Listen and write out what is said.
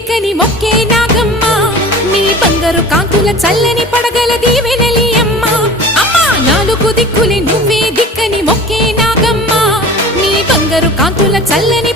దిక్కని మొక్కే నాగమ్మ నీ బంగారు కాంతుల చల్లని పడగల దీవెనలి అమ్మ అమ్మా నాలుగు దిక్కులే నువ్వే దిక్కని మొక్కే నాగమ్మ నీ బంగారు కాంతుల చల్లని